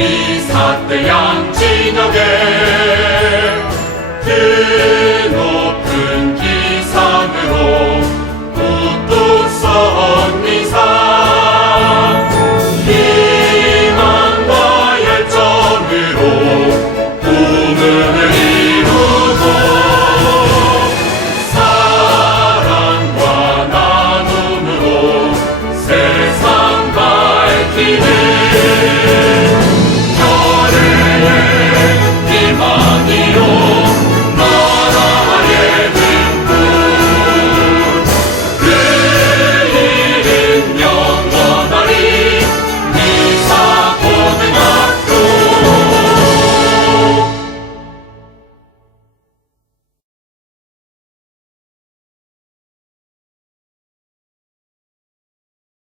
이사대 양진하게 그 높은 기상으로 웃도 써